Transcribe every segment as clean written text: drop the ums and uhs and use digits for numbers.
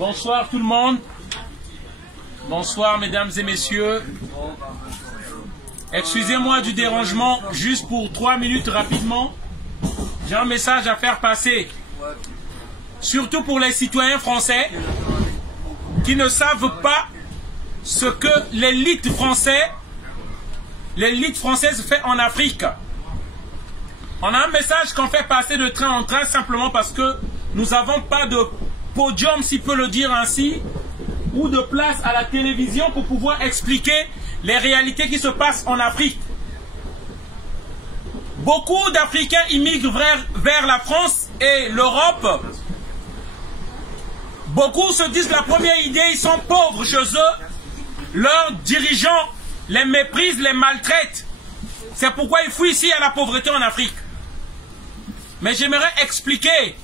Bonsoir tout le monde. Bonsoir mesdames et messieurs. Excusez-moi du dérangement, juste pour 3 minutes rapidement. J'ai un message à faire passer. Surtout pour les citoyens français qui ne savent pas ce que l'élite française fait en Afrique. On a un message qu'on fait passer de train en train simplement parce que nous n'avons pas de podium, si peut le dire ainsi, ou de place à la télévision pour pouvoir expliquer les réalités qui se passent en Afrique. Beaucoup d'Africains immigrent vers la France et l'Europe. Beaucoup se disent la première idée, ils sont pauvres chez eux. Leurs dirigeants les méprisent, les maltraitent. C'est pourquoi ils fuient ici à la pauvreté en Afrique. Mais j'aimerais expliquer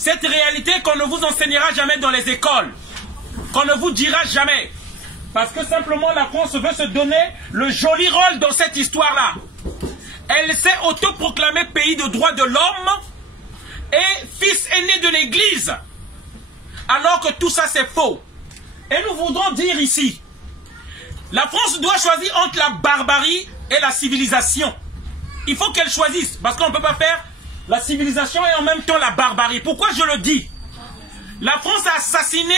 cette réalité qu'on ne vous enseignera jamais dans les écoles, qu'on ne vous dira jamais. Parce que simplement la France veut se donner le joli rôle dans cette histoire-là. Elle s'est autoproclamée pays de droits de l'homme et fils aîné de l'Église. Alors que tout ça c'est faux. Et nous voudrons dire ici, la France doit choisir entre la barbarie et la civilisation. Il faut qu'elle choisisse, parce qu'on ne peut pas faire la civilisation et en même temps la barbarie. Pourquoi je le dis? La France a assassiné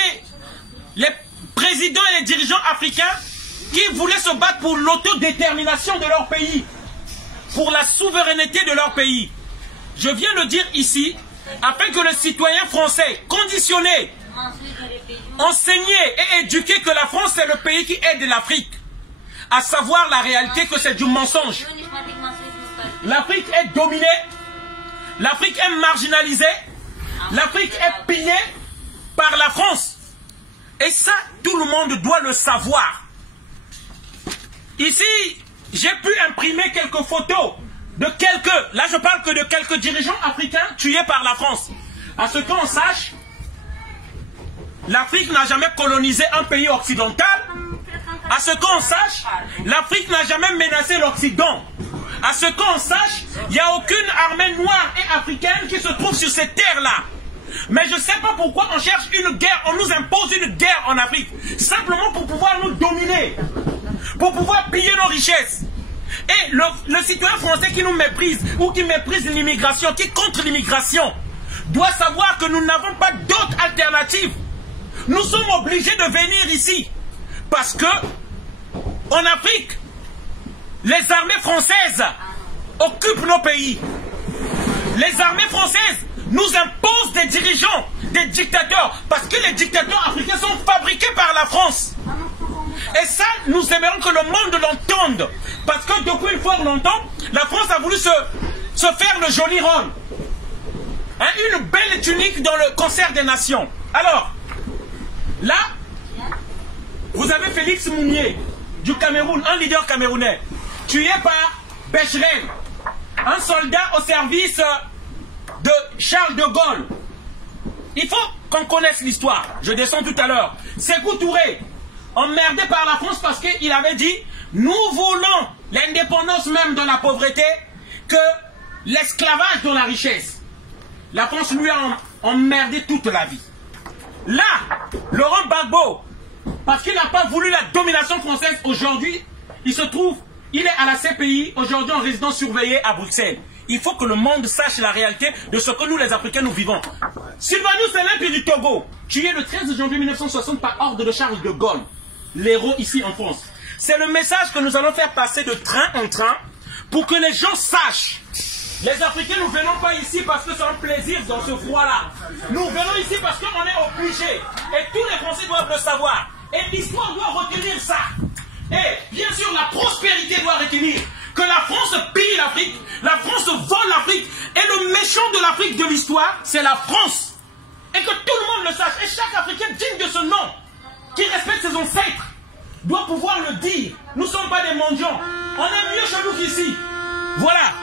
les présidents et les dirigeants africains qui voulaient se battre pour l'autodétermination de leur pays, pour la souveraineté de leur pays. Je viens de dire ici, afin que le citoyen français, conditionné, enseigné et éduqué que la France est le pays qui aide l'Afrique, à savoir la réalité que c'est du mensonge. L'Afrique est dominée, l'Afrique est marginalisée, l'Afrique est pillée par la France. Et ça, tout le monde doit le savoir. Ici, j'ai pu imprimer quelques photos de quelques, là je parle que de quelques dirigeants africains tués par la France. À ce qu'on sache, l'Afrique n'a jamais colonisé un pays occidental. À ce qu'on sache, l'Afrique n'a jamais menacé l'Occident. À ce qu'on sache, il n'y a aucune armée noire et africaine qui se trouve sur ces terres-là. Mais je ne sais pas pourquoi on cherche une guerre, on nous impose une guerre en Afrique. Simplement pour pouvoir nous dominer, pour pouvoir piller nos richesses. Et le citoyen français qui nous méprise, ou qui méprise l'immigration, qui est contre l'immigration, doit savoir que nous n'avons pas d'autre alternative. Nous sommes obligés de venir ici. Parce que, en Afrique, les armées françaises occupent nos pays. Les armées françaises nous imposent des dirigeants, des dictateurs. Parce que les dictateurs africains sont fabriqués par la France. Et ça, nous aimerions que le monde l'entende. Parce que depuis fort longtemps, la France a voulu se faire le joli rôle. Hein, une belle tunique dans le concert des nations. Alors, là, vous avez Félix Mounier, du Cameroun, un leader camerounais, tué par Becherel, un soldat au service de Charles de Gaulle. Il faut qu'on connaisse l'histoire. Je descends tout à l'heure. Sékou Touré, emmerdé par la France parce qu'il avait dit « Nous voulons l'indépendance même dans la pauvreté que l'esclavage dans la richesse. » La France lui a emmerdé toute la vie. Là, Laurent Gbagbo, parce qu'il n'a pas voulu la domination française aujourd'hui, il se trouve, il est à la CPI, aujourd'hui en résidence surveillée à Bruxelles. Il faut que le monde sache la réalité de ce que nous les Africains nous vivons. Sylvanus Olympie du Togo, tué le 13 janvier 1960 par ordre de Charles de Gaulle, l'héros ici en France. C'est le message que nous allons faire passer de train en train pour que les gens sachent. Les Africains, nous ne venons pas ici parce que c'est un plaisir dans ce froid-là. Nous venons ici parce qu'on est obligés. Et tous les Français doivent le savoir. Et l'histoire doit retenir ça. Et bien sûr, la prospérité doit retenir que la France pille l'Afrique, la France vole l'Afrique. Et le méchant de l'Afrique de l'histoire, c'est la France. Et que tout le monde le sache. Et chaque Africain digne de ce nom, qui respecte ses ancêtres, doit pouvoir le dire. Nous ne sommes pas des mendiants. On est mieux chez nous qu'ici. Voilà.